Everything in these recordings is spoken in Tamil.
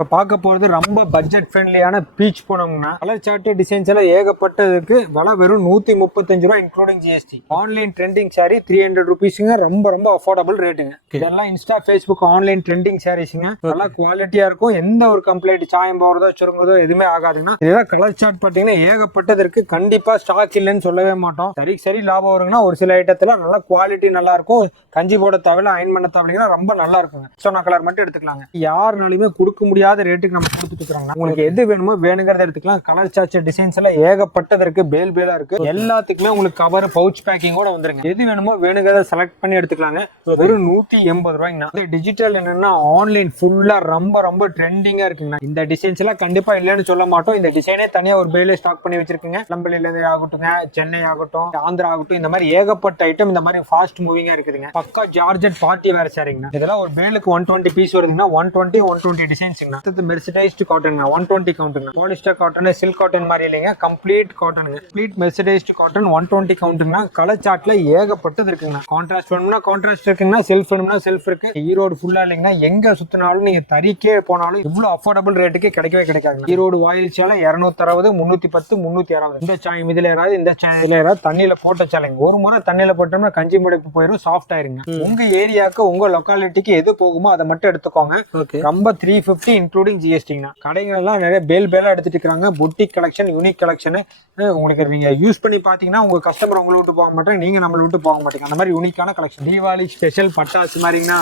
இப்போ பார்க்க போகிறது ரொம்ப பட்ஜெட் ஃப்ரெண்ட்லியான பீச் போனோம்னா கலர் சார்ட் டிசைன்ஸ் எல்லாம் ஏகப்பட்டதுக்கு விலை வெறும் 135 ரூபா including GST. Online trending sari 300 ருபீஸுங்க. ரொம்ப ரொம்ப அஃபோர்டபுள் ரேட்டுங்க. இதெல்லாம் இன்ஸ்டா ஃபேஸ்புக் ஆன்லைன் ட்ரெண்டிங் சாரீஸுங்க. நல்லா குவாலிட்டியா இருக்கும். எந்த ஒரு கம்ப்ளைண்ட் சாயம் போகிறதோ சுருங்குறதோ எதுவுமே ஆகாதுங்கன்னா. இதெல்லாம் கலர் சார்ட் பார்த்தீங்கன்னா ஏகப்பட்டது இருக்கு. கண்டிப்பா ஸ்டாக் இல்லைன்னு சொல்லவே மாட்டோம். சரி லாபம் வருங்கன்னா ஒரு சில ஐட்டத்துல நல்லா குவாலிட்டி நல்லா இருக்கும். கஞ்சி போட தேவையில்ல, அயன் பண்ண தேவையில்லைன்னா ரொம்ப நல்லா இருக்குங்க. சோனா கலர் மட்டும் எடுத்துக்கலாங்க. யாருனாலுமே கொடுக்க முடியாத ரேட்டுக்கு நம்ம கொடுத்துட்டு இருக்கோம். உங்களுக்கு எது வேணுமோ வேணுங்கிறத எடுத்துக்கலாம். கலர் சார்ட் டிசைன்ஸ் எல்லாம் ஏகப்பட்டது இருக்கு. பேலா இருக்கு. எல்லாத்துக்குமே உங்களுக்கு கவர் பவுச் பேக்கிங்கோட வந்துருங்க. எது வேணுமோ வேணுங்கிறத செலக்ட் பண்ணி எடுத்துக்கலாங்க. வெறும் 180 ரூபாய்ங்க. டிஜிட்டல் என்னன்னா ஆன்லைன் ஃபுல்லா ரொம்ப ரொம்ப ட்ரெண்டிங்கா இருக்குங்க. இந்த டிசைன்ஸ் எல்லாம் கண்டிப்பா இல்லைன்னு சொல்ல மாட்டோம். இந்த டிசைனே தனியா ஒரு பேல ஸ்டாக் பண்ணி வச்சிருக்கீங்க. லம்பலில இருந்து ஆகட்டும், சென்னை ஆகட்டும், ஆந்திரா ஆகட்டும், இந்த மாதிரி ஏகப்பட்ட ஐட்டம் இந்த மாதிரி ஃபாஸ்ட் மூவிங்கா இருக்குதுங்க. பக்கா ஜார்ஜெட் பார்ட்டி வேற சாரிங்க. இதெல்லாம் ஒரு பேலுக்கு 120 பீஸ் வருதுன்னா 120 டிசைன்ஸ்ங்க. மெர்சடைஸ்டு காட்டனுங்க. 120 கவுண்ட்டுங்க. பாலிஸ்டர் காட்டன், சில்க் காட்டன் மாதிரி இல்லைங்க. கம்ப்ளீட் காட்டனுங்க. கம்ப்ளீட் மெர்சடைஸ்டு காட்டன் 120 கவுண்ட்டுங்க. கலர் சார்ட்ல ஏகப்பட்டது இருக்குங்க. கான்ட்ராஸ்ட் வேணும்னா கான்ட்ராஸ்ட் இருக்குங்க. செல்ஃப் வேணும்னா செல்ஃப் இருக்கு. ஈரோடு ஃபுல்லா இல்லைங்கன்னா எங்க சுத்தினாலும் நீங்க தறிக்கே போனாலும் இவ்வளவு அஃபோர்டபுள் ரேட்டுக்கு கிடைக்கவே கிடைக்காது. ஈரோடு வாயில் சேலை 260, 310, 360. இந்த சாயம் இதுல ஏறாது, இந்த சாயம் இதுல ஏறாது. தண்ணியில போட்ட சேலைங்க. ஒரு முறை தண்ணியில போட்டோம்னா கஞ்சி மடுப்பு போயிடும், சாஃப்ட் ஆயிருங்க. உங்க ஏரியாவுக்கு உங்க லொக்காலிட்டிக்கு எது போகுமோ அதை மட்டும் எடுத்துக்கோங்க. ரொம்ப 350 இன்க்ளூடிங் ஜிஎஸ்டிங்க. கடைகள் எல்லாம் நிறைய பேலா எடுத்துட்டு இருக்காங்க. Boutique collection, unique collection. உங்களுக்கு நீங்க யூஸ் பண்ணி பாத்தீங்கன்னா உங்க கஸ்டமர் உங்களை விட்டு போக மாட்டாங்க, நீங்க நம்மள விட்டு போக மாட்டீங்க. அந்த மாதிரி யூனிக்கான கலெக்ஷன். தீபாவளி ஸ்பெஷல் பட்டாசு மாதிரிங்கன்னா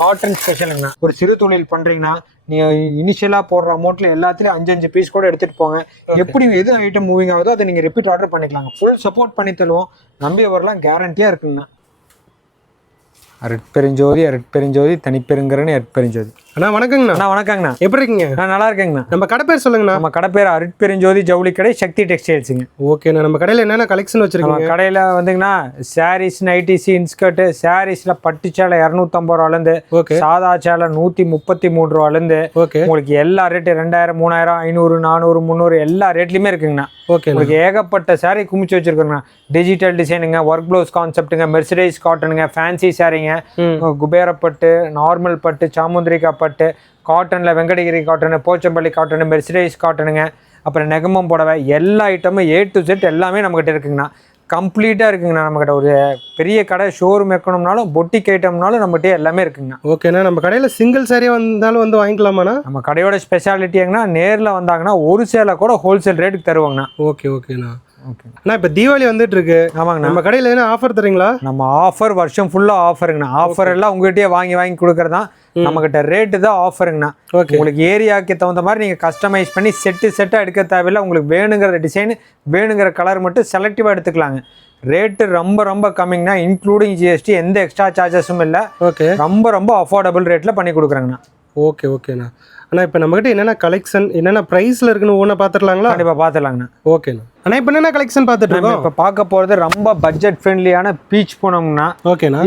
காட்டன் ஸ்பெஷலுங்க. ஒரு சிறு தொழில் பண்றீங்கன்னா நீங்க இனிஷியலா போடுற அமௌண்ட்ல எல்லாத்துலயும் 5 பீஸ் கூட எடுத்துட்டு போங்க. எப்படி எது ஐட்டம் மூவிங் ஆகுதோ அதை நீங்க ரிப்பீட் ஆர்டர் பண்ணிக்கலாங்க. ஃபுல் சப்போர்ட் பண்ணி தருவோம். நம்பி வரலாம், கேரண்டியா இருக்குங்க. அருட்பெருஞ்சோதி தனிப்பெருங்கரன்னு அருட்பெருஞ்சோதி. அண்ணா வணக்கங்கண்ணா. அண்ணா வணக்கங்கண்ணா. எப்படி இருக்கீங்க? நான் நல்லா இருக்கேங்கண்ணா. நம்ம கடை பேர் சொல்லுங்கண்ணா. நம்ம கடை பேர் அருட்பெருஞ்சோதி ஜவுளி கடை, சக்தி டெக்ஸ்டைல்ஸுங்க. ஓகேண்ணா. நம்ம கடையில் என்னென்ன கலெக்ஷன் வச்சிருக்கோம்? கடையில் வந்துங்கன்னா சாரீஸ், நைட்டிஸ், இன்ஸ்கர்ட். சாரீஸ்ல பட்டு சேலை 250 ரூபாலேருந்து, சாதா சேலை 133 ரூபாலேருந்து உங்களுக்கு எல்லா ரேட்டு 2000, 3000, 500, 400, 300 எல்லா ரேட்லயுமே இருக்குங்கண்ணா. உங்களுக்கு ஏகப்பட்ட சாரீ குமிச்சு வச்சிருக்கோங்கண்ணா. டிஜிட்டல் டிசைனுங்க, ஒர்க் ப்ளவுஸ் கான்செப்ட்டுங்க, மெர்சடைஸ் காட்டனுங்க, ஃபேன்சி சாரீங்க, குபேரப்பட்டு, நார்மல் பட்டு, சாமுந்திரிகா பட்டு, காட்டன்ல Venkatagiri cotton, Pochampally cotton, mercerised காட்டனுங்க, அப்புறம் நெகமம் புடவை, எல்லா ஐட்டமும் A to Z எல்லாமே நம்மகிட்ட இருக்குங்கண்ணா. கம்ப்ளீட்டாக இருக்குங்கண்ணா. நம்மகிட்ட ஒரு பெரிய கடை ஷோரூம் வைக்கணும்னாலும் பொட்டிக் ஐட்டம்னாலும் நம்மகிட்ட எல்லாமே இருக்குங்கண்ணா. ஓகேண்ணா. நம்ம கடையில் சிங்கிள் சாரியாக வந்தாலும் வந்து வாங்கிக்கலாமாண்ணா? நம்ம கடையோட ஸ்பெஷாலிட்டிங்கன்னா நேரில் வந்தாங்கன்னா ஒரு சேலை கூட ஹோல்சேல் ரேட்டுக்கு தருவாங்கண்ணா. ஓகேண்ணா. அண்ணா இப்போ தீபாவளி வந்துட்டு இருக்கு. ஆமாங்கண்ணா. நம்ம கடையில் என்ன ஆஃபர் தரீங்களா? நம்ம ஆஃபர் வருஷம் ஃபுல்லாக ஆஃபருங்கண்ணா. ஆஃபர் எல்லாம் உங்ககிட்டயே வாங்கி கொடுக்கறது தான். நம்மகிட்ட ரேட்டு தான் ஆஃபருங்கண்ணா. உங்களுக்கு ஏரியாவுக்கு தகுந்த மாதிரி நீங்கள் கஸ்டமைஸ் பண்ணி செட்டாக எடுக்க தேவையில்லை. உங்களுக்கு வேணுங்கிற டிசைன், வேணுங்கிற கலர் மட்டும் செலக்டிவாக எடுத்துக்கலாங்க. ரேட்டு ரொம்ப ரொம்ப கம்மிங்கண்ணா. இன்க்ளூடிங் ஜிஎஸ்டி, எந்த எக்ஸ்ட்ரா சார்ஜஸும் இல்லை. ரொம்ப ரொம்ப அஃபோர்டபுள் ரேட்டில் பண்ணி கொடுக்குறாங்கண்ணா. ஓகேண்ணா. அண்ணா இப்போ நம்மகிட்ட என்னென்ன கலெக்ஷன், என்னென்ன ப்ரைஸில் இருக்குன்னு ஒவ்வொன்றா பார்த்துடலாங்களா? கண்டிப்பாக பார்த்துடலாங்கண்ணா. ஓகேண்ணா. ஆனால் இப்போ என்ன கலெக்ஷன் பார்த்துட்டு இருக்கோம்? இப்போ பார்க்க போகிறது ரொம்ப பட்ஜெட் ஃப்ரெண்ட்லியான பீச் போனோம்னா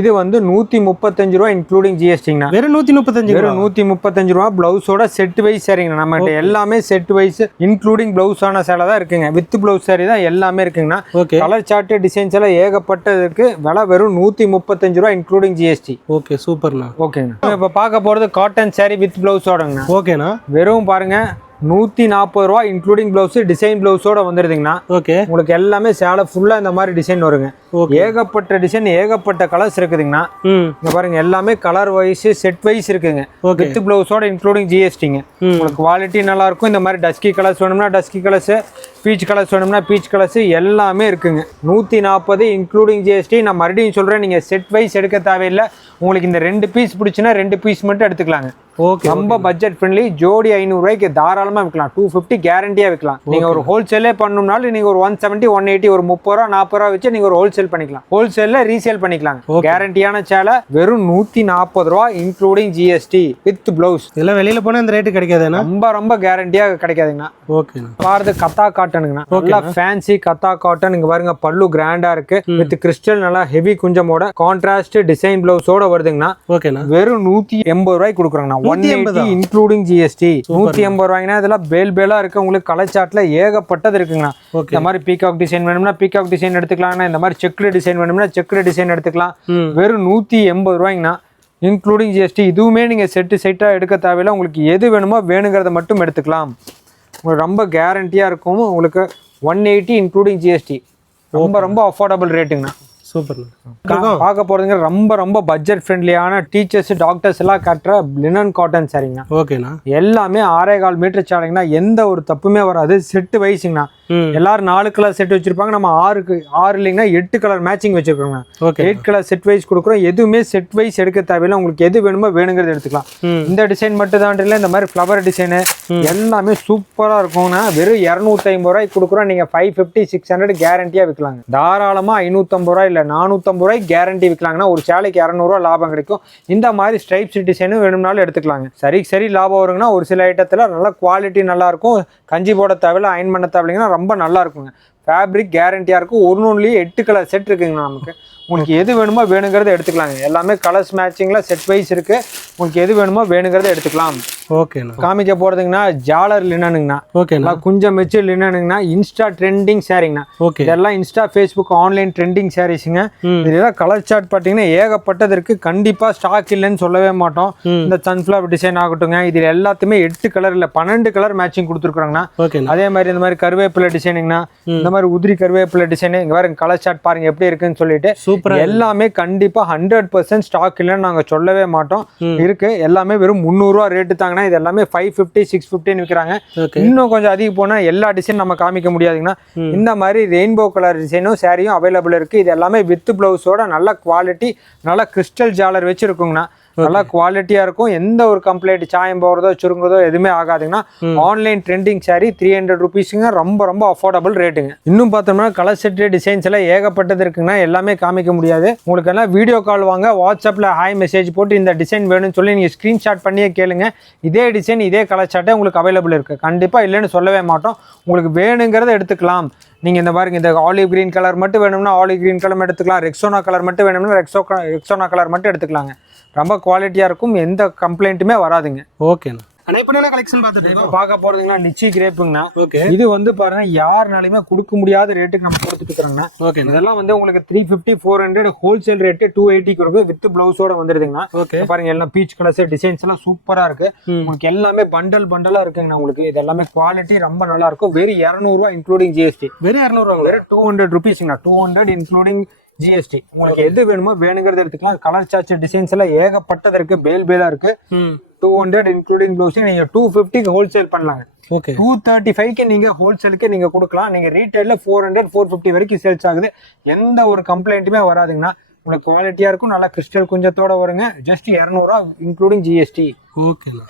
இது வந்து 135 ரூபா இன்க்ளூடிங் ஜிஎஸ்டிங்கண்ணா. வெறும் 135 ரூபா. பிளவுஸோட செட் வைஸ் சரிங்கண்ணா. நம்மகிட்ட எல்லாமே செட் வைஸ் இன்க்ளூடிங் பிளவுஸான சேலை தான் இருக்குங்க. வித் பிளவுஸ் சாரி தான் எல்லாமே இருக்குங்கண்ணா. கலர் சார்ட் டிசைன்ஸ் எல்லாம் ஏகப்பட்டதுக்கு விலை வெறும் 135 ரூபா இன்க்ளூடிங் ஜிஎஸ்டி. ஓகே, சூப்பர்ண்ணா. ஓகேங்கண்ணா. இப்போ பார்க்க போகிறது காட்டன் சாரி வித் பிளவுஸோடங்கண்ணா. ஓகேண்ணா. வெறும் பாருங்க 140 ரூபா இன்க்ளூடிங் பிளவுஸ், டிசைன் பிளவுஸோட வந்துருதுங்கண்ணா. உங்களுக்கு எல்லாமே சேலை ஃபுல்லா இந்த மாதிரி டிசைன் வருங்க. ஏகப்பட்ட டிசைன், ஏகப்பட்ட கலர்ஸ் இருக்குதுங்கண்ணா. இங்க பாருங்க எல்லாமே கலர் வைஸ் செட் வைஸ் இருக்குங்க. வித் பிளவுஸோட இன்க்ளூடிங் ஜிஎஸ்டிங்க. உங்களுக்கு குவாலிட்டி நல்லா இருக்கும். இந்த மாதிரி டஸ்கி கலர்ஸ் வேணும்னா டஸ்கி கலர்ஸ், பீச் கலர்ஸ் வேணும்னா பீச் கலர்ஸ் எல்லாமே இருக்குங்க. 140 இன்க்ளூடிங் ஜிஎஸ்டி. நான் மறுபடியும் சொல்றேன், நீங்க செட் வைஸ் எடுக்க தேவையில்லை. உங்களுக்கு இந்த 2 பீஸ் பிடிச்சுன்னா 2 பீஸ் மட்டும் எடுத்துக்கலாங்க. ரொம்ப பட்ஜெட் ஃப்ரெண்ட்லி. ஜோடி 500 ரூபாய்க்கு தாராளமா விற்கலாம். 250 கேரண்டியா விற்கலாம். நீங்க ஒரு ஹோல்சேலே பண்ணணும்னாலும் நீங்க ஒரு 170, 180, ஒரு 30 ரூபா 40 ரூபா வச்சு நீங்க ஒரு ஹோல்சேல் பண்ணிக்கலாம். ஹோல்சேல்ல ரீசேல் பண்ணிக்கலாம். கேரண்டியான சேலை வெறும் 140 ரூபா இன்க்ளூடிங் ஜிஎஸ்டி வித் பிளவுஸ். இதெல்லாம் வெளியில போனா இந்த ரேட்டு கிடைக்காதுண்ணா. ரொம்ப கேரண்டியா கிடைக்காதுங்கண்ணா. பாருது கத்தா காட்டனுங்கண்ணா. நல்லா ஃபேன்சி கத்தா காட்டன். இங்க பாருங்க பல்லு கிராண்டா இருக்கு. வித் கிறிஸ்டல் நல்லா ஹெவி குஞ்சமோட கான்ட்ராஸ்ட் டிசைன் பிளவுஸோட வருதுங்கண்ணா. வெறும் 180 ரூபாய்க்கு கொடுக்குறாங்கண்ணா. 180 இன்க்ளூடிங் ஜிஎஸ்டி. 180 ரூபாய்னா இதெல்லாம் பேலா இருக்கு. உங்களுக்கு கலர் சார்ட்ல ஏகப்பட்டது இருக்குங்கண்ணா. இந்த மாதிரி பீகாக் டிசைன் வேணும்னா பீகாக் டிசைன் எடுத்துக்கலாம்னா, இந்த மாதிரி செக்குடு டிசைன் வேணும்னா செக்குடு டிசைன் எடுத்துக்கலாம். வெறும் 180 ரூபாய்ங்கண்ணா. Including GST. இதுவுமே நீங்கள் செட்டாக எடுக்க தேவையில்லை. உங்களுக்கு எது வேணுமோ வேணுங்கிறத மட்டும் எடுத்துக்கலாம். உங்களுக்கு ரொம்ப கேரண்டியாக இருக்கும். உங்களுக்கு 180 இன்க்ளூடிங் ஜிஎஸ்டி. ரொம்ப அஃபோர்டபுள் ரேட்டுங்கண்ணா. சூப்பர். பார்க்க போகிறதுங்க ரொம்ப பட்ஜெட் ஃப்ரெண்ட்லியான டீச்சர்ஸ் டாக்டர்ஸ் எல்லாம் கட்டுற லினன் காட்டன் சாரிங்கண்ணா. ஓகேண்ணா. எல்லாமே 6.25 மீட்டர் சாலைங்கண்ணா. எந்த ஒரு தப்புமே வராது. செட்டு வைஸுங்கண்ணா. எல்லாரும் 4 கலர் செட் வச்சிருப்பாங்க. நம்ம 6 இல்லைங்கன்னா 8 கலர் மேட்சிங் வச்சிருக்கோங்க. 8 கலர் செட் வைஸ் கொடுக்குறோம். எதுவுமே செட் வைஸ் எடுக்க தேவையில்லை. உங்களுக்கு எது வேணுமோ வேணுங்கிறது எடுத்துக்கலாம். இந்த டிசைன் மட்டும் தான் இல்லை, இந்த மாதிரி ஃப்ளவர் டிசைனு எல்லாமே சூப்பராக இருக்கும்னா வெறும் 250 ரூபாய்க்கு கொடுக்குறோம். நீங்கள் 550 600 கேரண்டியாக விற்கலாங்க. தாராளமாக 550 ரூபாய் இல்லை 450 ரூபாய்க்கு கேரண்டி விற்கலாங்கன்னா ஒரு சேலைக்கு 200 ரூபா லாபம் கிடைக்கும். இந்த மாதிரி ஸ்ட்ரைப்ஸ் டிசைனும் வேணும்னாலும் எடுத்துக்கலாங்க. சரி லாபம் வருங்கன்னா ஒரு சில ஐட்டத்தில் நல்லா குவாலிட்டி நல்லா இருக்கும். கஞ்சி போட தேவையில்லை, அயன் பண்ண தேவையில்லைங்கன்னா ரொம்ப நல்லா இருக்குங்க. ஃபேப்ரிக் கேரண்டியாக இருக்கும். ஒன்றுலேயே 8 கலர் செட் இருக்குங்கண்ணா. நமக்கு உங்களுக்கு எது வேணுமோ வேணுங்கிறத எடுத்துக்கலாங்க. எல்லாமே கலர்ஸ் மேட்சிங்கில் செட் வைஸ் இருக்குது. உங்களுக்கு எது வேணுமோ வேணுங்கிறத எடுத்துக்கலாம். ஓகேண்ணா. காமிக்க போகிறதுங்கண்ணா ஜாலர் லினனுங்கண்ணா. ஓகேண்ணா. குஞ்சம் வச்சு லினனுங்கண்ணா. இன்ஸ்டா ட்ரெண்டிங் சாரிங்கண்ணா. ஓகே. இதெல்லாம் இன்ஸ்டா ஃபேஸ்புக் ஆன்லைன் ட்ரெண்டிங் சாரீஸுங்க. இதெல்லாம் கலர் சார்ட் பார்த்தீங்கன்னா ஏகப்பட்டது இருக்குது. கண்டிப்பாக ஸ்டாக் இல்லைன்னு சொல்லவே மாட்டோம். இந்த சன்ஃப்ளவர் டிசைன் ஆகட்டுங்க. இதில் எல்லாத்துமே 8 கலர் இல்லை 12 கலர் மேட்சிங் கொடுத்துருக்குறாங்கண்ணா. அதே மாதிரி இந்த மாதிரி கருவேப்பிலை டிசைனுங்கண்ணா. இந்த மாதிரி உதிரி கருவேப்பிலை டிசைனு இங்கே பாருங்க. கலர் சார்ட் பாருங்க எப்படி இருக்குன்னு சொல்லிட்டு எல்லாமே கண்டிப்பா 100% ஸ்டாக் இல்லைன்னு நாங்க சொல்லவே மாட்டோம். இருக்கு. எல்லாமே வெறும் 300 ரூபா ரேட்டு தாங்கன்னா. இது எல்லாமே 550 650 விற்கிறாங்க. இன்னும் கொஞ்சம் அதிகம் போனா எல்லா டிசைன் நம்ம காமிக்க முடியாதுங்கன்னா. இந்த மாதிரி ரெயின்போ கலர் டிசைனும் சாரியும் அவைலபிள் இருக்கு. இது எல்லாமே வித் பிளவுஸோட நல்ல குவாலிட்டி, நல்ல கிறிஸ்டல் ஜாலர் வச்சிருக்குங்கண்ணா. நல்லா குவாலிட்டியா இருக்கும். எந்த ஒரு கம்ப்ளைண்ட் சாயம் போகிறதோ சுருங்குறதோ எதுவுமே ஆகாதுங்கன்னா. ஆன்லைன் ட்ரெண்டிங் சாரி 300 ருபீஸுங்க. ரொம்ப அஃபோர்டபுள் ரேட்டுங்க. இன்னும் பார்த்தோம்னா கலர் செட் டிசைன்ஸ் எல்லாம் ஏகப்பட்டது இருக்குங்கன்னா. எல்லாமே காமிக்க முடியாது. உங்களுக்கு எல்லாம் வீடியோ கால் வாங்க, வாட்ஸ்அப்பில் ஹாய் மெசேஜ் போட்டு இந்த டிசைன் வேணும்னு சொல்லி நீங்கள் ஸ்க்ரீன்ஷாட் பண்ணியே கேளுங்க. இதே டிசைன் இதே கலர் சார்ட்டே உங்களுக்கு அவைலபிள் இருக்குது. கண்டிப்பாக இல்லைன்னு சொல்லவே மாட்டோம். உங்களுக்கு வேணுங்கிறத எடுத்துக்கலாம். நீங்கள் இந்த பாருங்க, இந்த ஆலிவ் கிரீன் கலர் மட்டும் வேணும்னா ஆலிவ் கிரீன் கலர் எடுத்துக்கலாம். ரெக்ஸோனா கலர் மட்டும் வேணும்னா ரெக்ஸோனா கலர் மட்டும் எடுத்துக்கலாங்க. ரொம்ப குவாலிட்டியாக இருக்கும். எந்த கம்ப்ளைண்ட்டுமே வராதுங்க. ஓகேண்ணா. கலெக்ஷன் பார்க்க போறதுங்கன்னா லிச்சி கிரேப்புங்கண்ணா. இது வந்து பாருங்க யாருனாலுமே கொடுக்க முடியாத ரேட்டுக்கு நம்ம கொடுத்துட்டு இருக்கிறோங்கண்ணா. ஓகே. இதெல்லாம் வந்து உங்களுக்கு 350 400 ஹோல்சேல் ரேட்டு 280 கொடுக்கு வித் பிளவுஸோட வந்துருதுங்கண்ணா. ஓகே. பாருங்க எல்லாம் பீச் கலர்ஸ் டிசைன்ஸ் எல்லாம் சூப்பரா இருக்கு. உங்களுக்கு எல்லாமே பண்டலா இருக்குங்கண்ணா. உங்களுக்கு இது எல்லாமே குவாலிட்டி ரொம்ப நல்லா இருக்கும். வெறும் 200 ரூபா இன்க்ளூடிங் ஜிஎஸ்டி. வெறும் 200 ரூபா. வெறும் 200 ருபீஸ்ங்க. 200 இன்க்ளூடிங் ஜிஎஸ்டி. உங்களுக்கு எது வேணுமோ வேணுங்கிறத எடுத்துக்கலாம். கலர் சார்ட் டிசைன்ஸ் எல்லாம் ஏகப்பட்டது இருக்கு. பேலா இருக்கு. 200 இன்க்ளூடிங் ப்ளவுஸ் நீங்க 250 ஹோல்சேல் பண்ணலாங்க. ஓகே. 235 நீங்க ஹோல்சேலுக்கு நீங்க கொடுக்கலாம். நீங்க ரீட்டைல்ல 400 450 வரைக்கும் சேல்ஸ் ஆகுது. எந்த ஒரு கம்ப்ளைண்ட்டுமே வராதுங்கன்னா. உங்களுக்கு குவாலிட்டியா இருக்கும். நல்லா கிறிஸ்டல் குஞ்சத்தோட வருங்க. ஜஸ்ட் 200 ரூபா இன்க்ளூடிங் ஜிஎஸ்டி. ஓகேண்ணா.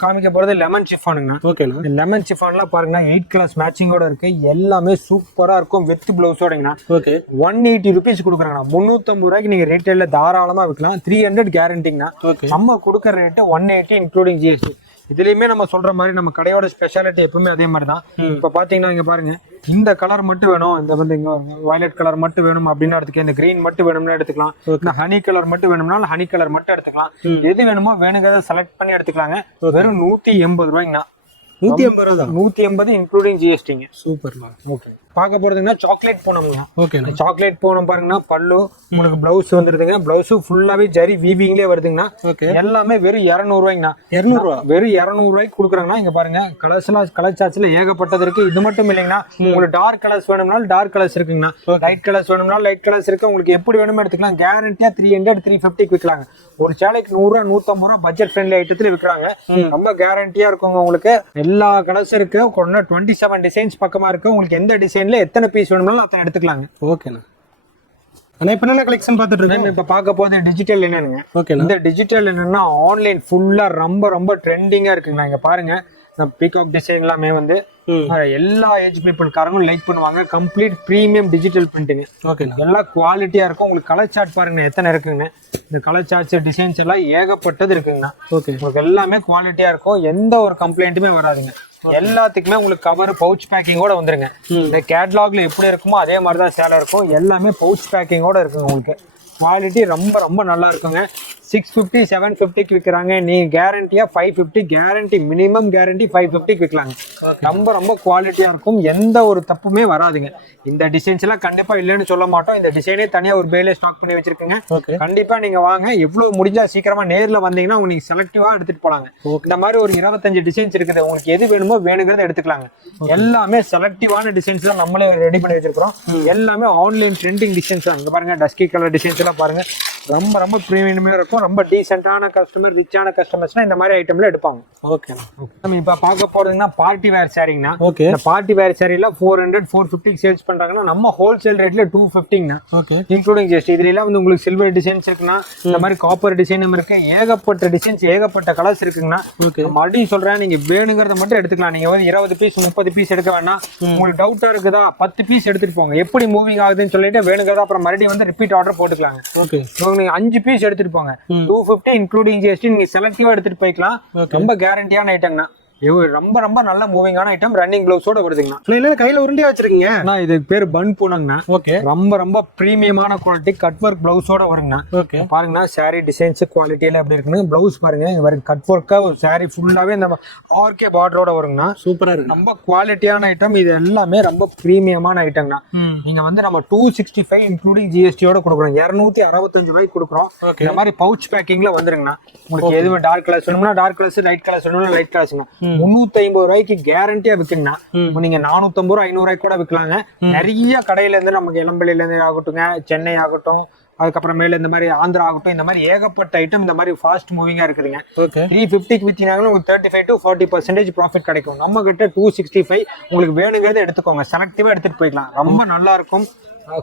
காமிக்க போறது லெமன் சிஃபானுங்கண்ணா. ஓகேண்ணா. லெமன் சிஃபான்லாம் பாருங்கன்னா 8 கலர்ஸ் மேட்சிங்கோட இருக்கு. எல்லாமே சூப்பரா இருக்கும் வித் பிளவுஸோடங்கண்ணா. ஓகே. 180 ருபீஸ் கொடுக்குறாங்கண்ணா. 350 ரூபாய்க்கு நீங்க ரீட்டைல்ல தாராளமா விற்கலாம். 300 கேரண்டிங்கண்ணா. நம்ம கொடுக்குற ரேட்டு 180 இன்க்ளூடிங் ஜிஎஸ்டி. இதுலயுமே நம்ம சொல்ற மாதிரி நம்ம கடையோட ஸ்பெஷாலிட்டி எப்பவுமே அதே மாதிரி தான். இப்ப பாத்தீங்கன்னா இங்க பாருங்க, இந்த கலர் மட்டும் வேணும், இந்த வந்து இங்க வயலட் கலர் மட்டும் வேணும் அப்படின்னா எடுத்துக்கலாம். இந்த கிரீன் மட்டும் வேணும்னா எடுத்துக்கலாம். இந்த ஹனி கலர் மட்டும் வேணும்னா ஹனி கலர் மட்டும் எடுத்துக்கலாம். எது வேணுமோ வேணுங்கிறத செலக்ட் பண்ணி எடுத்துக்கலாங்க. வெறும் 180 ரூபாய்ங்கண்ணா. 180 இன்க்ளூடிங் ஜிஎஸ்டிங்க. சூப்பர். ஓகே. பார்க்க போறதுங்கன்னா சாக்லேட் பூனம்ங்க. ஓகே. சாக்லேட் பூனம் பாருங்கன்னா பல்லு உங்களுக்கு பிளவுஸ் வந்துருதுங்க. பிளவுஸ் ஃபுல்லாவே ஜரி வீவிங்லேயே வருதுங்கண்ணா. எல்லாமே வெறும் 200 ரூபாய்ங்கண்ணா. 200 ரூபா. வெறும் 200 ரூபாய்க்கு கொடுக்குறாங்கன்னா. இங்க பாருங்க கலர் சார்ட்ஸ்ல ஏகப்பட்டது இருக்கு. இது மட்டும் இல்லைங்கண்ணா. உங்களுக்கு டார்க் கலர்ஸ் வேணும்னாலும் டார்க் கலர்ஸ் இருக்குங்கண்ணா. லைட் கலர்ஸ் வேணும்னாலும் லைட் கலர்ஸ் இருக்கு. உங்களுக்கு எப்படி வேணுமோ எடுத்துக்கலாம். கேரண்டியா 300 350 விற்கலாங்க. ஒரு சேலைக்கு 100 ரூபா 150 ரூபா பட்ஜெட் ஃப்ரெண்ட்லி ஐட்டத்துல விற்கிறாங்க. ரொம்ப கேரண்டியா இருக்குங்க. உங்களுக்கு எல்லா கலர்ஸ் இருக்கு. 27 டிசைன்ஸ் பக்கமா இருக்கு. உங்களுக்கு எந்த டிசைன்ல எத்தனை பீஸ் வேணும்னாலும் அத்தனை எடுத்துக்கலாங்க. ஓகேண்ணா. ஆனா இப்ப என்ன கலெக்ஷன் பார்த்துட்டு இருக்கேன். இப்ப பார்க்க போது டிஜிட்டல் என்னங்க. ஓகே. இந்த டிஜிட்டல் என்னன்னா ஆன்லைன் ஃபுல்லா ரொம்ப ட்ரெண்டிங்கா இருக்குங்களா. இங்க பாருங்க, பீகாக் டிசைன் எல்லாமே வந்து எல்லா ஏஜ் பீப்புள்காரங்களும் லைக் பண்ணுவாங்க. Complete premium digital printing. Okay. எல்லா குவாலிட்டியா இருக்கும். உங்களுக்கு கலர் சார்ட் பாருங்க எத்தனை இருக்குங்க. இந்த கலர் சார்ட்ஸ் டிசைன்ஸ் எல்லாம் ஏகப்பட்டது இருக்குங்கண்ணா. ஓகே. உங்களுக்கு எல்லாமே குவாலிட்டியா இருக்கும். எந்த ஒரு கம்ப்ளைண்ட்டுமே வராதுங்க. எல்லாத்துக்குமே உங்களுக்கு கவர் பவுச் பேக்கிங்கோட வந்துருங்க. இந்த கேட்லாக்ல எப்படி இருக்குமோ அதே மாதிரிதான் சேலை இருக்கும். எல்லாமே பவுச் பேக்கிங்கோட இருக்குங்க. உங்களுக்கு குவாலிட்டி ரொம்ப நல்லா இருக்குங்க. 650 750க்கு விற்கிறாங்க. நீங்க கேரண்டியா 550 கேரண்டி, மினிமம் கேரண்டி 550க்கு விற்கலாங்க. ரொம்ப ரொம்ப குவாலிட்டியா இருக்கும், எந்த ஒரு தப்புமே வராதுங்க. இந்த டிசைன்ஸ் எல்லாம் கண்டிப்பா இல்லைன்னு சொல்ல மாட்டோம். இந்த டிசைனே தனியா ஒரு பேலே ஸ்டாக் பண்ணி வச்சிருக்கேங்க. கண்டிப்பா நீங்க வாங்க, எவ்வளவு முடிஞ்சா சீக்கிரமா நேர்ல வந்தீங்கன்னா உங்களுக்கு செலக்டிவா எடுத்துட்டு போலாங்க. இந்த மாதிரி ஒரு 25 டிசைன்ஸ் இருக்குது, உங்களுக்கு எது வேணுமோ வேணுங்கிறத எடுத்துக்கலாங்க. எல்லாமே செலக்டிவான டிசைன்ஸ் தான் நம்மளே ரெடி பண்ணி வச்சிருக்கோம். எல்லாமே ஆன்லைன் ட்ரெண்டிங் டிசைன்ஸ் தான். இங்க பாருங்க, டஸ்கி கலர் டிசைன்ஸ் எல்லாம் பாருங்க, ரொம்ப ரொம்ப பிரீமியமா இருக்கும். ரொம்ப டீசென்டான கஸ்டமர், ரிச்சான கஸ்டமர்ஸ்னா இந்த மாதிரி ஐட்டம்ல எடுப்பாங்க. ஓகே. நம்ம இப்ப பார்க்க போறதுன்னா பார்ட்டி வேர் சாரிங்கண்ணா. ஓகே. இந்த பார்ட்டி வேர் சாரில 400 450 சேல்ஸ் பண்றாங்கன்னா நம்ம ஹோல்சேல் ரேட்ல 250ங்கண்ணா. ஓகே. Including GST. இதுல எல்லாம் வந்து உங்களுக்கு சில்வர் டிசைன்ஸ் இருக்குன்னா, இந்த மாதிரி காப்பர் டிசைனும் இருக்கு, ஏகப்பட்ட டிசைன்ஸ், ஏகப்பட்ட கலர்ஸ் இருக்குங்கண்ணா. மறுபடியும் சொல்றேன், நீங்க வேணுங்கிறத மட்டும் எடுத்துக்கலாம். நீங்க வந்து 20 பீஸ் 30 பீஸ் எடுக்க வேணாம். உங்களுக்கு டவுட்டா இருக்குதா, 10 பீஸ் எடுத்துட்டு போங்க. எப்படி மூவிங் ஆகுதுன்னு சொல்லிட்டு வேணுங்கிறத அப்புறம் மறுபடியும் வந்து ரிப்பீட் ஆர்டர் போட்டுக்கலாங்க. ஓகே. நீங்க 5 பீஸ் எடுத்துட்டு போங்க, 250 இன்க்ளூடிங் ஜிஎஸ்டி. நீங்க செலக்டிவா எடுத்துட்டு போய்க்கலாம். ரொம்ப கேரண்டியான ஐட்டம்னா, ரொம்ப ரொம்ப நல்ல மூவிங்கான ஐட்டம். ரன்னிங் கிளவுஸோட வருதுங்கண்ணா. கையில உருண்டியா வச்சிருக்கீங்க? இது பேர் பன் பூனங்கண்ணா. ஓகே. ரொம்ப ரொம்ப பிரீமியமான குவாலிட்டி, கட் ஒர்க் பிளவுஸோட வருங்கண்ணா. ஓகே. பாருங்கண்ணா, சாரி டிசைன்ஸ் குவாலிட்டி எல்லாம் எப்படி இருக்குன்னு. பிளவுஸ் பாருங்க, இங்க பாருங்க, கட் ஒர்க்கா ஒரு சாரி ஃபுல்லாவே இந்த ஆர்கே பார்டரோட வருங்கண்ணா. சூப்பரா இருக்கு. ரொம்ப குவாலிட்டியான ஐட்டம். இது எல்லாமே ரொம்ப பிரீமியமான ஐட்டம்னா. நீங்க வந்து நம்ம 265 இன்க்ளூடிங் ஜிஎஸ்டியோட கொடுக்குறோம். 265 ரூபாய்க்கு கொடுக்குறோம். இந்த மாதிரி பவுச் பேக்கிங்ல வந்துருங்கண்ணா. உங்களுக்கு எதுவும் டார்க் கலர்ஸ் வேணும்னா டார்க் கலர்ஸ், லைட் கலர்ஸ் வேணும்னா லைட் கலர்ஸ்ங்க. 350 ரூபாய்க்கு கேரண்டியா விற்குங்கண்ணா. நீங்க 450 ரூபாய் 500 ரூபாய்க்கு கூட விற்கலாங்க. நிறைய கடையில இருந்து நமக்கு இளம்பள்ளியில இருந்து ஆகட்டுங்க, சென்னை ஆகட்டும், அதுக்கப்புறமேல இந்த மாதிரி ஆந்திரா ஆகட்டும், இந்த மாதிரி ஏகப்பட்ட ஐட்டம் இந்த மாதிரி ஃபாஸ்ட் மூவிங்கா இருக்குதுங்க. 350க்கு வித்தீங்கன்னா உங்களுக்கு 35 to 40% ப்ராஃபிட் கிடைக்கும். நம்ம கிட்ட 265. உங்களுக்கு வேணுங்கிறத எடுத்துக்கோங்க, செலக்டிவா எடுத்துட்டு போய்க்கலாம். ரொம்ப நல்லா இருக்கும்.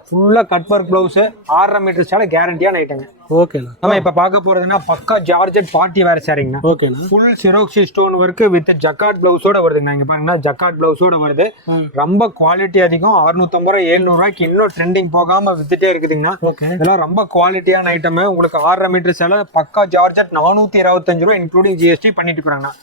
ஃபுல்லா கட் ஒர்க் பிளவுஸ், 6.5 மீட்டர் சால கேரண்டியான ஐட்டங்க. ஓகேண்ணா. நம்ம இப்ப பார்க்க போறதுன்னா பக்கா ஜார்ஜெட் பார்ட்டி வேர் சாரிங்கண்ணா. ஓகேண்ணா. ஃபுல் சிரோக்சி ஸ்டோன் ஒர்க் வித் ஜக்கார்ட் பிளவுஸோட வருதுங்க. இங்க பாருங்கன்னா ஜக்கார்ட் பிளவுஸோட வருது. ரொம்ப குவாலிட்டி அதிகம். 650 ரூபாய் 700 ரூபாய்க்கு இன்னும் ட்ரெண்டிங் போகாம வித்துட்டே இருக்குதுங்கண்ணா. இதெல்லாம் ரொம்ப குவாலிட்டியான ஐட்டம். உங்களுக்கு 6.5 மீட்டர் சால பக்கா ஜார்ஜெட் 425 ரூபாய் இன்க்ளூடிங் ஜிஎஸ்டி பண்ணிட்டு இருக்காங்கண்ணா.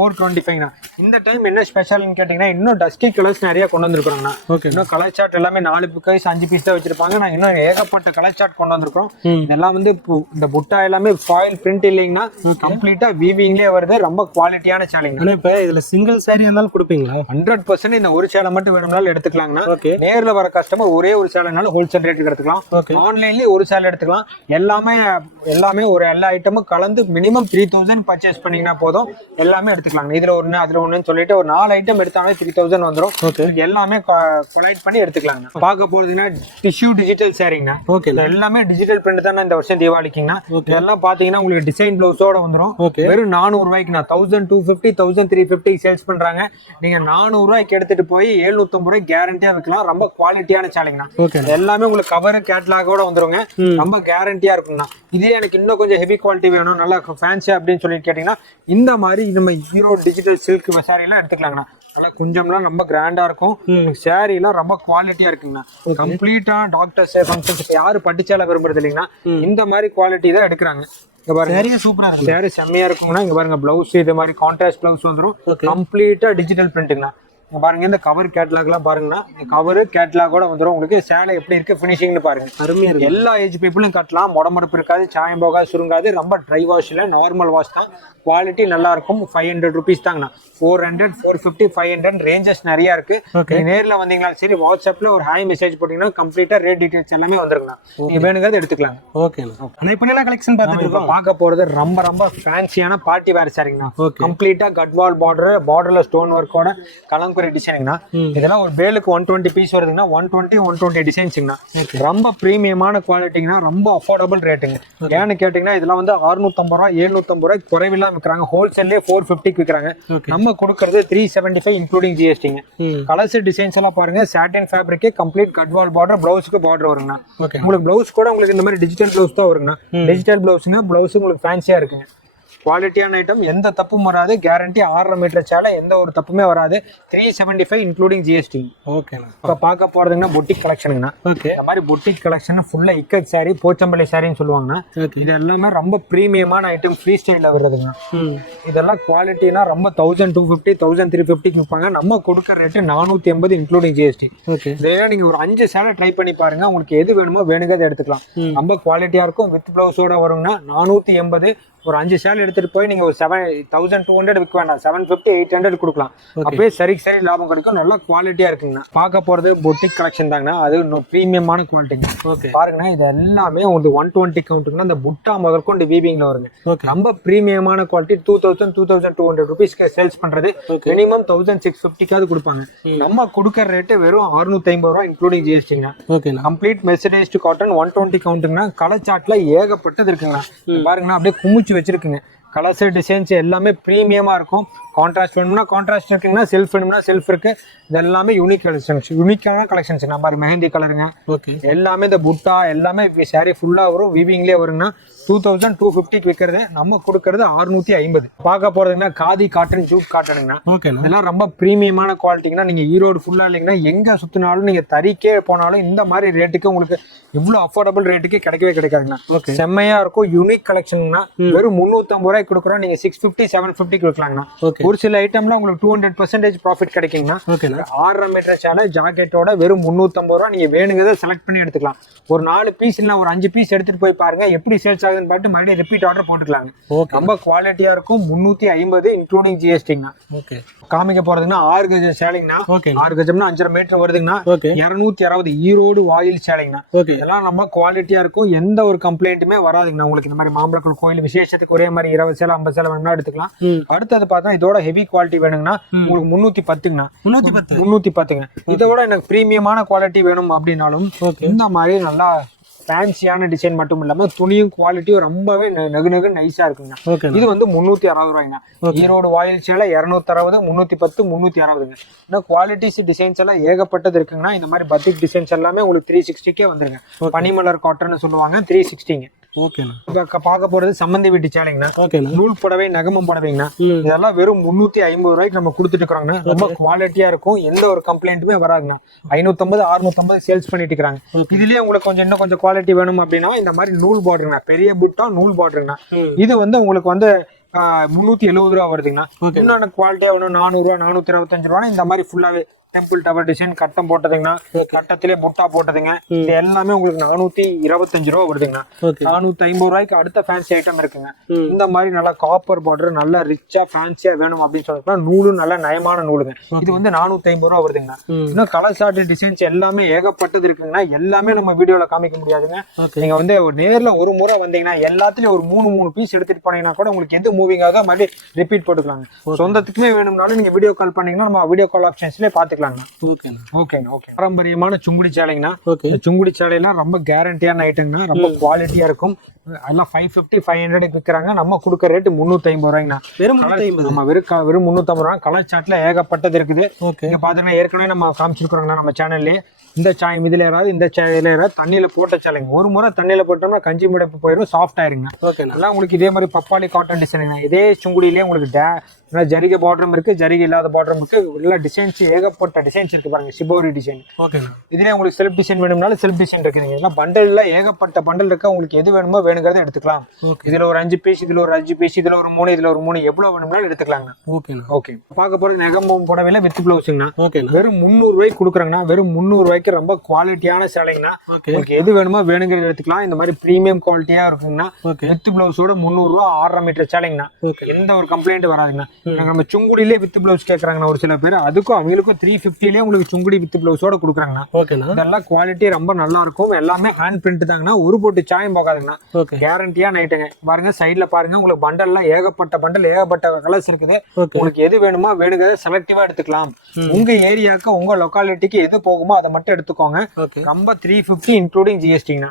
425. இந்த டைம் என்ன ஸ்பெஷல்னு கேட்டீங்கன்னா, இன்னும் டஸ்கி கலர்ஸ் நிறைய கொண்டு வந்திருக்காங்கண்ணா. இன்னும் கலர் சார்ட் எல்லாமே 4 பீஸ் 5 பீஸ் தான் வச்சிருப்பாங்க. நான் இன்னும் ஏகப்பட்ட கலர் சார்ட் கொண்டு வந்திருக்கோம். இதெல்லாம் வந்து இந்த புட்டா எல்லாமே ஃபாயில் பிரிண்ட் இல்லைங்கன்னா, கம்ப்ளீட்டா வீவிங்லயே வருது. ரொம்ப குவாலிட்டியான சேலைங்க. இப்ப இதுல சிங்கிள் சாரி இருந்தாலும் கொடுப்பீங்களா? 100% இந்த ஒரு சேலை மட்டும் வேணும்னாலும் எடுத்துக்கலாங்கண்ணா. நேர்ல வர கஸ்டமர் ஒரே ஒரு சேலைனாலும் ஹோல்சேல் ரேட்டுக்கு எடுத்துக்கலாம். ஆன்லைன்லயே ஒரு சேலை எடுத்துக்கலாம். எல்லாமே ஒரு எல்லா ஐட்டமும் கலந்து மினிமம் 3000 பர்ச்சேஸ் பண்ணீங்கன்னா போதும், எல்லாமே எடுத்துக்கலாம். இதுல ஒண்ணு அதுல ஒண்ணுன்னு சொல்லிட்டு ஒரு 4 ஐட்டம் எடுத்தாலே 3000 வந்துடும். எல்லாமே கொலைட் பண்ணி எடுத்துக்கலாங்க. பார்க்க போறதுன்னா டிஷ்யூ டிஜிட்டல் சாரிங்கண்ணா. எல்லாமே டிஜிட்டல் பிரிண்ட் தான் இந்த வருஷம் தீபாவளிக்குங்கண்ணா. இதெல்லாம் பாத்தீங்கன்னா உங்களுக்கு டிசைன் பிளவுஸோட வந்துடும். வெறும் 400 ரூபாய்க்குண்ணா. 1250 1350 சேல்ஸ் பண்றாங்க. நீங்க 400 ரூபாய்க்கு எடுத்துட்டு போய் 750 ரூபாய்க்கு கேரண்டியா விற்கலாம். ரொம்ப குவாலிட்டியான சேலைங்கண்ணா. எல்லாமே உங்களுக்கு கவர் கேட்லாகோட வந்துருங்க. ரொம்ப கேரண்டியா இருக்குங்கண்ணா. இதே எனக்கு இன்னும் கொஞ்சம் ஹெவி குவாலிட்டி வேணும், நல்லா ஃபேன்சி அப்படின்னு சொல்லி கேட்டீங்கன்னா, இந்த மாதிரி நம்ம ஹீரோ டிஜிட்டல் சில்க் சாரி எல்லாம் எடுத்துக்கலாங்கண்ணா. நல்லா கொஞ்சம்லாம் ரொம்ப கிராண்டா இருக்கும். சாரி எல்லாம் ரொம்ப குவாலிட்டியா இருக்குங்கண்ணா. கம்ப்ளீட்டா டாக்டர்ஸ் ஃபங்க்ஷன்ஸ் யாரு பட்டுச்சால விரும்புறது இல்லைங்கன்னா, இந்த மாதிரி குவாலிட்டி தான் எடுக்கிறாங்க. இங்க பாருங்க, சூப்பரா இருக்கும். சாரி செம்மையா இருக்குங்கண்ணா. இங்க பாருங்க, பிளவுஸ் இது மாதிரி கான்ட்ராஸ்ட் பிளவுஸ் வந்துடும். கம்ப்ளீட்டா டிஜிட்டல் பிரிண்ட்ங்கண்ணா. பாருங்க, இந்த கவர் கேட்லாக் எல்லாம் பாருங்கன்னா, கவர் கேட்லாகோட வந்துடும். உங்களுக்கு சேலை எப்படி இருக்கு ஃபினிஷிங்னு பாருங்க. அருமையா இருக்கு. எல்லா ஏஜ் பீப்புளும் கட்டலாம். முடமறுப்பு இருக்காது, சாயம் போகாது, சுருங்காது. ரொம்ப ட்ரை வாஷ் இல்ல, நார்மல் வாஷ் தான். குவாலிட்டி நல்லா இருக்கும். 500 ருபீஸ் தாங்கண்ணா. 400 450 500 ரேஞ்சஸ் நிறைய இருக்கு. நேர்ல வந்தீங்களா சரி, வாட்ஸ்அப்ல ஒரு ஹாய் மெசேஜ் போட்டீங்கன்னா கம்ப்ளீட்டா ரேட் டீடைல்ஸ் எல்லாமே வந்துருங்கண்ணா. நீங்க வேணுங்கிறது எடுத்துக்கலாம். கலெக்ஷன் பார்க்க போறது ரொம்ப ரொம்ப ஃபேன்சியான பார்ட்டி வேர் சாரிங்கண்ணா. கம்ப்ளீட்டா கட்வால் பார்டர்ல ஸ்டோன் ஒர்க்கோட கலங்குரி டிசைனுங்கண்ணா. இதெல்லாம் ஒரு பேலுக்கு 120 பீஸ் வருதுங்கன்னா 120 டிசைன்ஸுங்கண்ணா. ரொம்ப பிரீமியமான குவாலிட்டிங்கண்ணா. ரொம்ப அஃபோர்டபுள் ரேட்டுங்க. ஏன்னு கேட்டீங்கன்னா, இதெல்லாம் வந்து 650 ரூபாய் 750 ரூபாய் குறைவில்லாம் விற்கிறாங்க. ஹோல்சேல்லே 450 விற்கிறாங்க. நம்ம கொடுக்கறது 375 இன்க்ளூடிங் ஜிஎஸ்டிங்க. கலர்ஸ் டிசைன்ஸ் எல்லாம் பாருங்க. Satin fabric, complete Gadwal border, பிளவுஸ்க்கு பார்டர் வருங்கண்ணா. உங்களுக்கு பிளவுஸ் கூட உங்களுக்கு இந்த மாதிரி டிஜிட்டல் பிளவுஸ் தான் வருங்கண்ணா. டிஜிட்டல் பிளவுஸ்னா பிளவுஸ் உங்களுக்கு ஃபேன்சியா இருக்குங்க. குவாலிட்டியான ஐட்டம், எந்த தப்பும் வராது, கேரண்டி 6.5 மீட்டர் சேலை, எந்த ஒரு தப்புமே வராது. 375 இன்க்ளூடிங் ஜிஎஸ்டி. ஓகேண்ணா. இப்போ பார்க்க போறதுங்கன்னா பொட்டிக் கலெக்ஷனுங்கண்ணா. ஓகே. இந்த மாதிரி பொட்டிக் கலெக்ஷன் ஃபுல்லா இக்கட் சாரி, போச்சம்பள்ளி சாரின்னு சொல்லுவாங்கண்ணா. இது எல்லாமே ரொம்ப ப்ரீமியமான ஐட்டம், ஃப்ரீ ஸ்டைலில் வருதுங்க. இதெல்லாம் குவாலிட்டினா ரொம்ப 1250 1350 விற்பாங்க. நம்ம கொடுக்குற ரேட்டு 480 இன்க்ளூடிங் ஜிஎஸ்டி. ஓகே. இதெல்லாம் நீங்க ஒரு 5 சேலை ட்ரை பண்ணி பாருங்க, உங்களுக்கு எது வேணுமோ வேணுங்கிறத எடுத்துக்கலாம். ரொம்ப குவாலிட்டியா இருக்கும். வித் பிளவுஸோட வருங்கன்னா 480. ஒரு 5 சேலை எடுத்துட்டு போய் நீங்க ஒரு 7200 விற்க வேண்டாம், 750 800 கொடுக்கலாம். அப்பவே சரி லாபம் கிடைக்கும். நல்லா குவாலிட்டியா இருக்குங்கண்ணா. பார்க்க போறது பொட்டிக் கலெக்ஷன் தாங்கண்ணா. அது ப்ரீமியமான குவாலிட்டிங்க. ஓகே. பாருங்கண்ணா, இது எல்லாமே உங்களுக்கு 120 கவுண்ட்டுங்கன்னா இந்த புட்டா முதல் கொண்டு வீவிங்ல வருங்க. ரொம்ப ப்ரீமியமான குவாலிட்டி. 2200 ருபீஸ்க்கு சேல்ஸ் பண்றது. மினிமம் 1650 கொடுப்பாங்க. நம்ம கொடுக்கற ரேட்டு வெறும் 650 ரூபாய் இன்க்ளூடிங் ஜிஎஸ்டிங்க. கம்ப்ளீட் மெர்சரைஸ்டு காட்டன் 120 கவுண்ட்டுங்கன்னா. கலர் சார்ட்ல ஏகப்பட்டது இருக்குங்க. பாருங்கண்ணா, அப்படியே குமிச்சு வச்சிருக்குங்க. கலர்ஸ் டிசைன்ஸ் எல்லாமே ப்ரீமியமா இருக்கும். கான்ட்ராஸ்ட் வேணும்னா கான்ட்ராஸ்ட் இருக்குங்கன்னா, செல்ஃப் வேணும்னா செல்ஃப் இருக்கு. இது எல்லாமே யூனிக் கலெக்ஷன்ஸ், யூனிக்கான கலெக்ஷன்ஸ். நம்ம மாதிரி மெஹந்தி கலருங்க. ஓகே. எல்லாமே இந்த புட்டா எல்லாமே சாரி ஃபுல்லா வரும், வீவிங்லேயே வருங்கன்னா 2250 விற்கிறது. நம்ம கொடுக்கறது 650. பார்க்க போறதுங்கன்னா காதி காட்டன், ஜூட் காட்டனுங்கண்ணா. ஓகே. இதெல்லாம் ரொம்ப ப்ரீமியமான குவாலிட்டிங்கன்னா. நீங்க ஈரோடு ஃபுல்லா இல்லைங்கன்னா எங்க சுத்தினாலும், நீங்க தறிக்கே போனாலும் இந்த மாதிரி ரேட்டுக்கு உங்களுக்கு இவ்வளவு அஃபோர்டபுள் ரேட்டுக்கு கிடைக்கவே கிடைக்காதுங்கண்ணா. செம்மையா இருக்கும். யூனிக் கலெக்ஷன்னா. வெறும் 350 ரூபாய்க்கு கொடுக்குறோம். நீங்க 650 750 கொடுக்கலாங்கண்ணா. ஒரு சில ஐட்டம்ல உங்களுக்கு 200% ப்ராஃபிட் கிடைக்குங்கண்ணா. 6.5 மீட்டர் சேலை ஜாக்கெட்டோட வெறும் 350 ரூபா. நீங்க வேணுங்கிறத செலக்ட் பண்ணி எடுத்துக்கலாம். ஒரு 4 பீஸ் இல்ல ஒரு 5 பீஸ் எடுத்துட்டு போய் பாருங்க, எப்படி சேல்ஸ் ஆகுதுன்னு பார்த்து மறுபடியும் ரிப்பீட் ஆர்டர் போட்டுக்கலாங்க. ரொம்ப குவாலிட்டியா இருக்கும். 350 இன்க்ளூடிங் ஜிஎஸ்டிங்கண்ணா. ஓகே. காமிக்க போறதுங்கன்னா 6 கஜம் சேலைங்கண்ணா. 6 கஜம்னா 5.5 மீட்டர் வருதுங்கண்ணா. 260 ஈரோடு வாயில் சேலைங்கண்ணா. இதெல்லாம் நம்ம குவாலிட்டியா இருக்கும். எந்த ஒரு கம்ப்ளைண்ட்டுமே வராதுங்கண்ணா. உங்களுக்கு இந்த மாதிரி மாம்பழக்குள் கோயில் விசேஷத்துக்கு ஒரே மாதிரி 20 சேலை 50 சேலை வேணும்னா எடுத்துக்கலாம். அடுத்தது பார்த்தா இதோட ஹெவி குவாலிட்டி வேணுங்கன்னா உங்களுக்கு 310ங்கண்ணா. 310ங்க. இதோட எனக்கு பிரீமியமான குவாலிட்டி வேணும் அப்படின்னாலும் இந்த மாதிரி நல்லா ஃபேன்சியான டிசைன் மட்டும் இல்லாம துணியும் குவாலிட்டியும் ரொம்பவே நெகு நைஸா இருக்குங்க. இது வந்து 360 ரூபாய்ங்க. ஈரோடு வாயில் சேலை 260, 310, 360ங்க. இன்னும் குவாலிட்டிஸ் டிசைன்ஸ் எல்லாம் ஏகப்பட்டது இருக்குங்கன்னா. இந்த மாதிரி பத்திக் டிசைன்ஸ் எல்லாமே உங்களுக்கு 360கே வந்துருங்க. பனிமலர் காட்டன் சொல்லுவாங்க, 360ங்க. பார்க்க போறது சம்மந்தி வீட்டு சேலைங்கண்ணா. நூல் புடவை, நகமம் புடவைங்கண்ணா. இதெல்லாம் வெறும் 350 ரூபாய்க்கு நம்ம கொடுத்துட்டு இருக்கிறோங்கண்ணா. ரொம்ப குவாலிட்டியா இருக்கும். எந்த ஒரு கம்ப்ளைண்ட்டுமே வராதுங்கண்ணா. 550 650 சேல்ஸ் பண்ணிட்டு இருக்காங்க. இதுலயே உங்களுக்கு கொஞ்சம் இன்னும் கொஞ்சம் குவாலிட்டி வேணும் அப்படின்னா இந்த மாதிரி நூல் பார்டருங்கண்ணா. பெரிய புட்டா நூல் பார்டருங்கண்ணா. இது வந்து உங்களுக்கு வந்து 370 ரூபா வருதுங்கண்ணா. இன்னொன்னு குவாலிட்டியா வேணும் 400 ரூபா 425 ரூபா. இந்த மாதிரி ஃபுல்லாவே டெம்பிள் டவர் டிசைன் கட்டம் போட்டதுங்கண்ணா. கட்டத்திலே புட்டா போட்டதுங்க. இது எல்லாமே உங்களுக்கு 425 ரூபா வருதுங்கண்ணா. 450 ரூபாய்க்கு அடுத்த ஃபேன்சி ஐட்டம் இருக்குங்க. இந்த மாதிரி நல்லா காப்பர் பார்டர், நல்லா ரிச்சா ஃபேன்சியா வேணும் அப்படின்னு சொல்லிட்டு நூலும் நல்ல நயமான நூலுங்க. இது வந்து 450 ரூபா வருதுங்கண்ணா. இன்னும் கலர் சார்ட் டிசைன்ஸ் எல்லாமே ஏகப்பட்டது இருக்குங்கண்ணா. எல்லாமே நம்ம வீடியோல காமிக்க முடியாதுங்க. நீங்க வந்து நேர்ல ஒரு முறை வந்தீங்கன்னா எல்லாத்துலயும் ஒரு 3 பீஸ் எடுத்துட்டு போனீங்கன்னா கூட உங்களுக்கு எது மூவிங் ஆக மறுபடியும் ரிப்பீட் போட்டுக்கலாங்க. சொந்தத்துக்குமே வேணும்னாலும் நீங்க வீடியோ கால் பண்ணீங்கன்னா நம்ம வீடியோ கால் ஆப்ஷன்ஸ்லயே பாத்துக்கலாம். பாரம்பரியமான சுங்குடி சேலைங்கண்ணா. சுங்குடி சேலைலாம் ரொம்ப கேரண்டியான ஐட்டம்னா. ரொம்ப குவாலிட்டியா இருக்கும். எல்லாம் 550 500 விற்கிறாங்க. நம்ம கொடுக்குற ரேட்டு 350 ரூபாய்ங்கண்ணா. வெறும் 350 ரூபா. கலர் சாட்ல ஏகப்பட்டது இருக்குது. இங்க பாத்தீங்கன்னா ஏற்கனவே நம்ம காமிச்சிருக்கிறோங்கண்ணா நம்ம சேனல்லே. இந்த சாயம் இதுல ஏறாது, இந்த சாயில ஏறாது. தண்ணியில போட்ட சேலைங்க. ஒரு முறை தண்ணியில போட்டோம்னா கஞ்சி மிடப்பு போயிடும், சாஃப்ட் ஆயிருங்க. எல்லாம் உங்களுக்கு இதே மாதிரி பப்பாளி காட்டன் டிசைன். இதே சுங்குடியிலேயே உங்களுக்கு ஜரிகை பார்டரும் இருக்கு, ஜரிகை இல்லாத பார்டரும் இருக்கு. எல்லா டிசைன்ஸ் ஏகப்பட்ட டிசைன்ஸ் இருக்கு பாருங்க. Shibori design. இதுல உங்களுக்கு செல்ஃப் டிசைன் வேணும்னாலும் செல்ஃப் டிசைன் இருக்குதுங்க. எல்லாம் பண்டல்ல ஏகப்பட்ட பண்டல் இருக்கு. உங்களுக்கு எது வேணுமோ வேணுங்கிறத எடுத்துக்கலாம். இதுல ஒரு 5 பீஸ், இதுல ஒரு 5 பீஸ், இதுல ஒரு 3, இதுல ஒரு 3, எவ்வளவு வேணும்னாலும் எடுத்துக்கலாங்க. ஓகே. பார்க்க போறது நெகம்பம் புடவையில வித் பிளவுஸ்ங்கண்ணா. வெறும் 300 ரூபாய்க்கு கொடுக்குறாங்கண்ணா. வெறும் 300 ரூபாய்க்கு ரொம்ப குவாலிட்டியான சேலைங்கண்ணா. உங்களுக்கு எது வேணுமோ வேணுங்கிறத எடுத்துக்கலாம். இந்த மாதிரி பிரீமியம் குவாலிட்டியா இருக்குங்கண்ணா. வித் பிளவுஸோட 300 ரூபா 6.5 மீட்டர் சேலைங்கண்ணா. எந்த ஒரு கம்ப்ளைண்ட் வராதுங்கண்ணா. நம்ம சுங்குடியிலே வித் பிளவுஸ் கேட்கறாங்கண்ணா ஒரு சில பேர். அதுக்கும் அவங்களுக்கும் 350லேயே உங்களுக்கு சுங்குடி வித் பிளவுஸோட கொடுக்குறாங்கண்ணா. இதெல்லாம் குவாலிட்டி ரொம்ப நல்லா இருக்கும். எல்லாமே ஹேண்ட் பிரிண்ட் தாங்கண்ணா. ஒரு போட்டு சாயம் போகாதுங்கண்ணா. கேரண்டியா நைட்டுங்க. பாருங்க சைட்ல பாருங்க. உங்களுக்கு பண்டல்லாம் ஏகப்பட்ட பண்டல், ஏகப்பட்ட கலர்ஸ் இருக்குது. உங்களுக்கு எது வேணுமோ வேணுங்கிறத செலக்டிவா எடுத்துக்கலாம். உங்க ஏரியாவுக்கு உங்க லொகாலிட்டிக்கு எது போகுமோ அதை மட்டும் எடுத்துக்கோங்க. ரொம்ப 350 இன்க்ளூடிங் ஜிஎஸ்டிங்கண்ணா.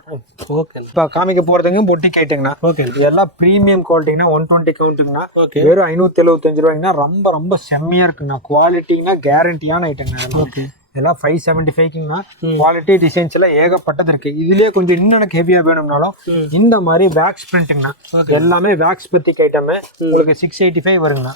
இப்ப காமிக்க போறதுங்க பொட்டிக் ஐட்டங்கண்ணா. இதெல்லாம் பிரீமியம் குவாலிட்டிங்கண்ணா. 120 கவுண்ட்டுங்கண்ணா. வெறும் 575 ரூபாய்ங்கண்ணா. ரொம்ப ரொம்ப செம்மையா இருக்குங்கண்ணா. குவாலிட்டிங்கண்ணா கேரண்டியான ஐட்டங்கண்ணா. இதெல்லாம் 575க்குங்கண்ணா. குவாலிட்டி டிசைன்ஸ் எல்லாம் ஏகப்பட்டது இருக்கு. இதுலயே கொஞ்சம் இன்னும் எனக்கு ஹெவியா வேணும்னாலும் இந்த மாதிரி வேக்ஸ் பிரிண்ட்ங்கண்ணா. எல்லாமே வேக்ஸ் பத்திக் ஐட்டம் உங்களுக்கு 685 வருங்கண்ணா.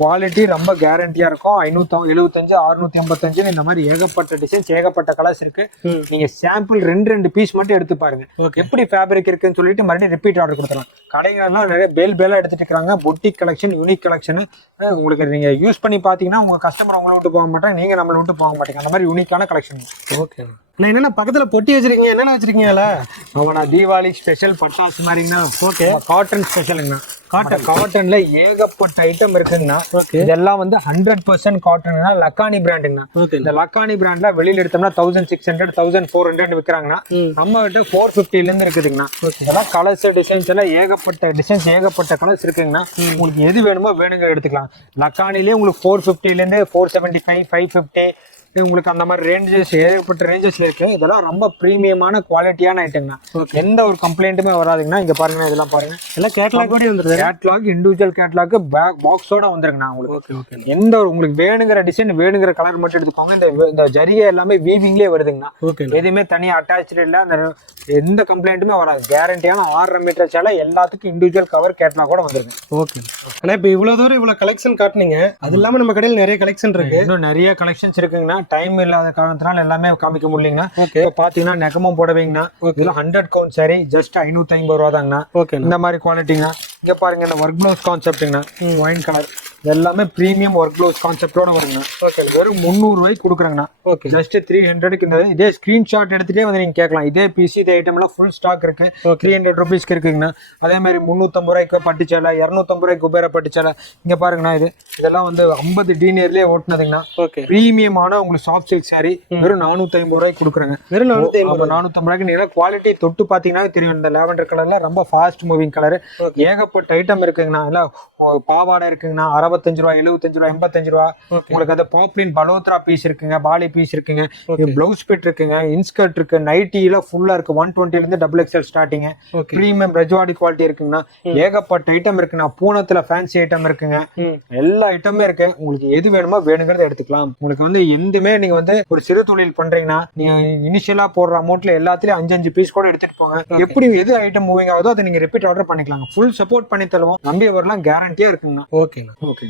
குவாலிட்டி ரொம்ப கேரண்டியா இருக்கும். 575 685 இந்த மாதிரி ஏகப்பட்ட டிசைன்ஸ் ஏகப்பட்ட கலர்ஸ் இருக்கு. நீங்க சாம்பிள் ரெண்டு பீஸ் மட்டும் எடுத்து பாருங்க எப்படி ஃபேப்ரிக் இருக்குன்னு சொல்லிட்டு மறுபடியும் ரிப்பீட் ஆர்டர் கொடுத்துலாம். கடைகள்லாம் நிறைய பேலா எடுத்துட்டு இருக்காங்க. Boutique collection, unique collection. உங்களுக்கு நீங்க யூஸ் பண்ணி பாத்தீங்கன்னா உங்க கஸ்டமர் உங்களை விட்டு போக மாட்டாங்க, நீங்க நம்மளை விட்டு போக மாட்டீங்க. அந்த மாதிரி யூனிக்கான கலெக்ஷன். ஓகே நான் என்னென்ன பக்கத்துல பொட்டி வச்சிருக்கீங்க, என்னென்ன வச்சிருக்கீங்கல்ல? அவனா தீபாவளி ஸ்பெஷல் பட்டாசு மாதிரிங்கண்ணா. Okay cotton ஸ்பெஷலுங்கண்ணா. காட்டன்ல ஏகப்பட்ட ஐட்டம் இருக்குங்கண்ணா. இதெல்லாம் வந்து 100% காட்டன்னா லக்கானி பிராண்டுங்கண்ணா. இந்த லக்கானி பிராண்ட்ல வெளியில எடுத்தோம்னா 1600 1400 விற்கிறாங்கன்னா நம்ம கிட்ட 450 இருந்து இருக்குதுங்கண்ணா. இதெல்லாம் கலர்ஸ் டிசைன்ஸ் எல்லாம் ஏகப்பட்ட டிசைன்ஸ் ஏகப்பட்ட கலர்ஸ் இருக்குங்கண்ணா. உங்களுக்கு எது வேணுமோ வேணுங்க எடுத்துக்கலாம். லக்கானிலே உங்களுக்கு 450 இருந்து 475 550 உங்களுக்கு அந்த மாதிரி ரேஞ்சஸ் ஏகப்பட்ட ரேஞ்சஸ்ல இருக்கு. இதெல்லாம் ரொம்ப பிரீமியமான குவாலிட்டியான ஐட்டம்னா. எந்த ஒரு கம்ப்ளைண்ட்டுமே வராதுங்கண்ணா. இங்க பாருங்க, இதெல்லாம் பாருங்க, எல்லாம் கேட்லாக் கூட வந்துருது. கேட்லாக் இண்டிவிஜுவல் கேட்லாக் பாக்ஸோட வந்துருங்கண்ணா. உங்களுக்கு எந்த ஒரு உங்களுக்கு வேணுங்கிற டிசைன் வேணுங்கிற கலர் மட்டும் எடுத்துக்கோங்க. இந்த ஜரிகை எல்லாமே வீவிங்லேயே வருதுங்கண்ணா. எதுவுமே தனியா அட்டாச்சு இல்ல. அந்த எந்த கம்ப்ளைண்ட்டுமே வராது. கேரண்டியான 6.5 மீட்டர் சேலை எல்லாத்துக்கும் இண்டிவிஜுவல் கவர் கேட்லாக் கூட வந்துருங்க. ஓகே ஆனா இப்ப இவ்வளவு தூரம் இவ்வளவு கலெக்ஷன் காட்டுனீங்க. அது இல்லாம நம்ம கடையில் நிறைய கலெக்ஷன் இருக்கு. இன்னும் நிறைய கலெக்ஷன்ஸ் இருக்குங்கண்ணா. டைம் இல்லாத காரணத்தினால எல்லாமே காமிக்க முடியலங்கண்ணா. பாத்தீங்கன்னா நெகமும் போடவீங்கண்ணா. இதெல்லாம் 100 கவுண்ட் சாரி ஜஸ்ட் 550 ரூபா தாங்கண்ணா. இந்த மாதிரி குவாலிட்டிங்கண்ணா. இங்க பாருங்க, இந்த ஒர்க் ப்ளவுஸ் கான்செப்ட்ங்கண்ணா. ஒயின் கலர் எல்லாமே பிரீமியம் ஒர்க் ப்ளவுஸ் கான்செப்டோட வருங்க. வெறும் 300 ரூபாய்க்கு கொடுக்குறாங்கண்ணா. ஜஸ்ட் 300க்கு. இதே ஸ்கிரீன்ஷாட் எடுத்துட்டே வந்து நீங்க கேட்கலாம். இதே பிசி இதே ஐட்டம் எல்லாம் ஃபுல் ஸ்டாக் இருக்கு. 300 ரூபீஸ்க்கு இருக்குங்கண்ணா. அதே மாதிரி 350 ரூபாய்க்கு பட்டுச்சேலை, 250 ரூபாய்க்கு குபேர பட்டுச்சேலை. இங்க பாருங்கண்ணா, இதெல்லாம் வந்து 50 டீனியர்லயே ஓட்டுனதுங்கண்ணா. பிரீமியமான உங்களுக்கு சாஃப்ட் சில்க் சாரி வெறும் 450 ரூபாய்க்கு கொடுக்குறாங்க. வெறும் 450 ரூபாய்க்கு. நீங்க குவாலிட்டி தொட்டு பாத்தீங்கன்னா தெரியும். இந்த லாவெண்டர் கலர்ல ரொம்ப ஃபாஸ்ட் மூவிங் கலர். ஏகப்பட்ட ஐட்டம் இருக்குங்கண்ணா. எல்லாம் பாவாடை இருக்குங்கண்ணா. 65 ரூபா 75 ரூபா 85 ரூபா. உங்களுக்கு அந்த பாப்லின் பலோத்ரா பீஸ் இருக்குங்க, பாலி பீஸ் இருக்குங்க, பிளவுஸ் பிட் இருக்குங்க, இன்ஸ்கர்ட் இருக்கு, நைட்டில ஃபுல்லா இருக்கு. 120 இருந்து XXL starting. Premium Rajwadi quality இருக்குங்கண்ணா. ஏகப்பட்ட ஐட்டம் இருக்குண்ணா. பூனத்துல ஃபேன்சி ஐட்டம் இருக்குங்க. எல்லா ஐட்டமே இருக்கு. உங்களுக்கு எது வேணுமோ வேணுங்கிறத எடுத்துக்கலாம். உங்களுக்கு வந்து எதுவுமே நீங்க வந்து ஒரு சிறு தொழில் பண்றீங்கன்னா நீங்க இனிஷியலா போடுற அமௌண்ட்ல எல்லாத்துலயும் 5 பீஸ் கூட எடுத்துட்டு போங்க. எப்படி எது ஐட்டம் மூவிங் ஆகுதோ அதை நீங்க ரிப்பீட் ஆர்டர் பண்ணிக்கலாம். ஃபுல் சப்போர்ட் பண்ணி தருவோம். நம்பி வரலாம். கேரண்டியா இருக்குங்கண்ணா. ஓகேண்ணா. ஓகே.